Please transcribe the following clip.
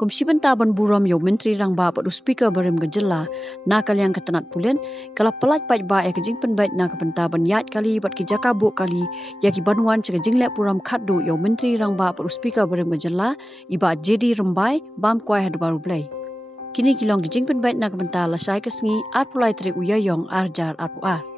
Komisi Bentaban Buram yo Menteri Rangba padu Speaker Barim Gejela na kaliang ketenat pulen kala pelaj paj ba kejing penbait na kebentaban yat kali bat kijaka bu kali ya ki banuan cekejing lek puram khaddu yo Menteri Rangba padu Speaker Barim Gejela iba jadi rembai bam kuai hadu baru play. Kini kilong kejing penbait na kebentar lasai kesengi art pulai teri uyayong arjar arpuar.